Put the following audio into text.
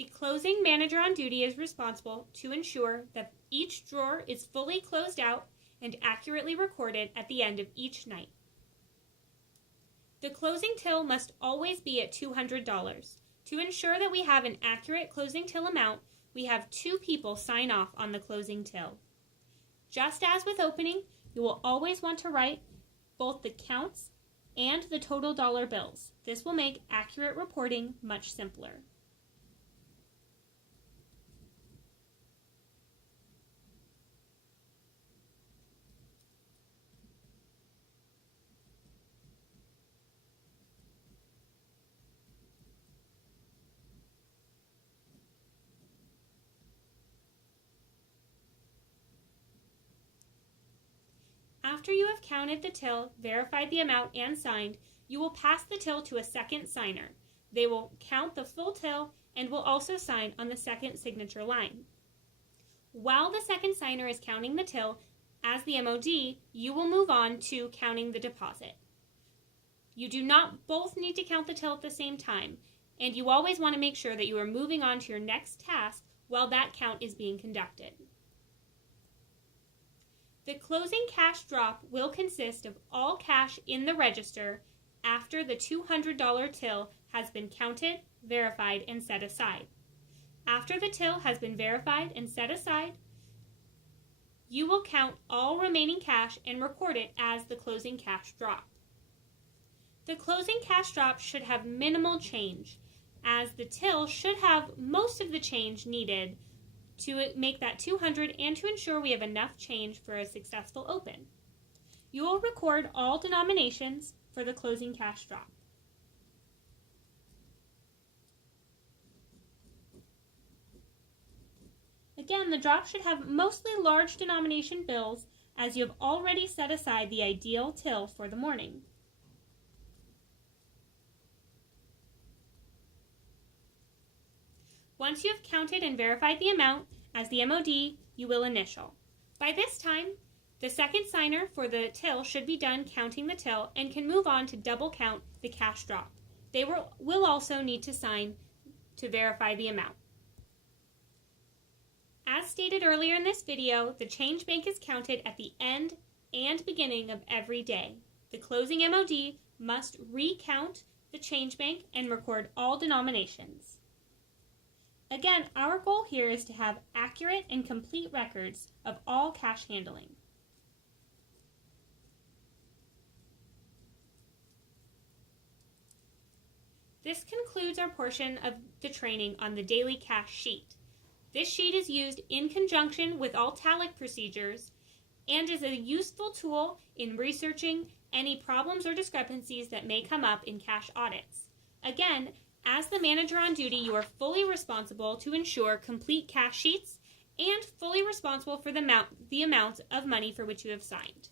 The closing manager on duty is responsible to ensure that each drawer is fully closed out and accurately recorded at the end of each night. The closing till must always be at $200. To ensure that we have an accurate closing till amount, we have 2 people sign off on the closing till. Just as with opening, you will always want to write both the counts and the total dollar bills. This will make accurate reporting much simpler. After you have counted the till, verified the amount, and signed, you will pass the till to a second signer. They will count the full till and will also sign on the second signature line. While the second signer is counting the till, as the MOD, you will move on to counting the deposit. You do not both need to count the till at the same time, and you always want to make sure that you are moving on to your next task while that count is being conducted. The closing cash drop will consist of all cash in the register after the $200 till has been counted, verified, and set aside. After the till has been verified and set aside, you will count all remaining cash and record it as the closing cash drop. The closing cash drop should have minimal change, as the till should have most of the change needed to make that $200 and to ensure we have enough change for a successful open. You will record all denominations for the closing cash drop. Again, the drop should have mostly large denomination bills, as you have already set aside the ideal till for the morning. Once you have counted and verified the amount, as the MOD, you will initial. By this time, the second signer for the till should be done counting the till and can move on to double count the cash drop. They will also need to sign to verify the amount. As stated earlier in this video, the change bank is counted at the end and beginning of every day. The closing MOD must recount the change bank and record all denominations. Again, our goal here is to have accurate and complete records of all cash handling. This concludes our portion of the training on the daily cash sheet. This sheet is used in conjunction with Altalic procedures and is a useful tool in researching any problems or discrepancies that may come up in cash audits. Again, as the manager on duty, you are fully responsible to ensure complete cash sheets and fully responsible for the amount of money for which you have signed.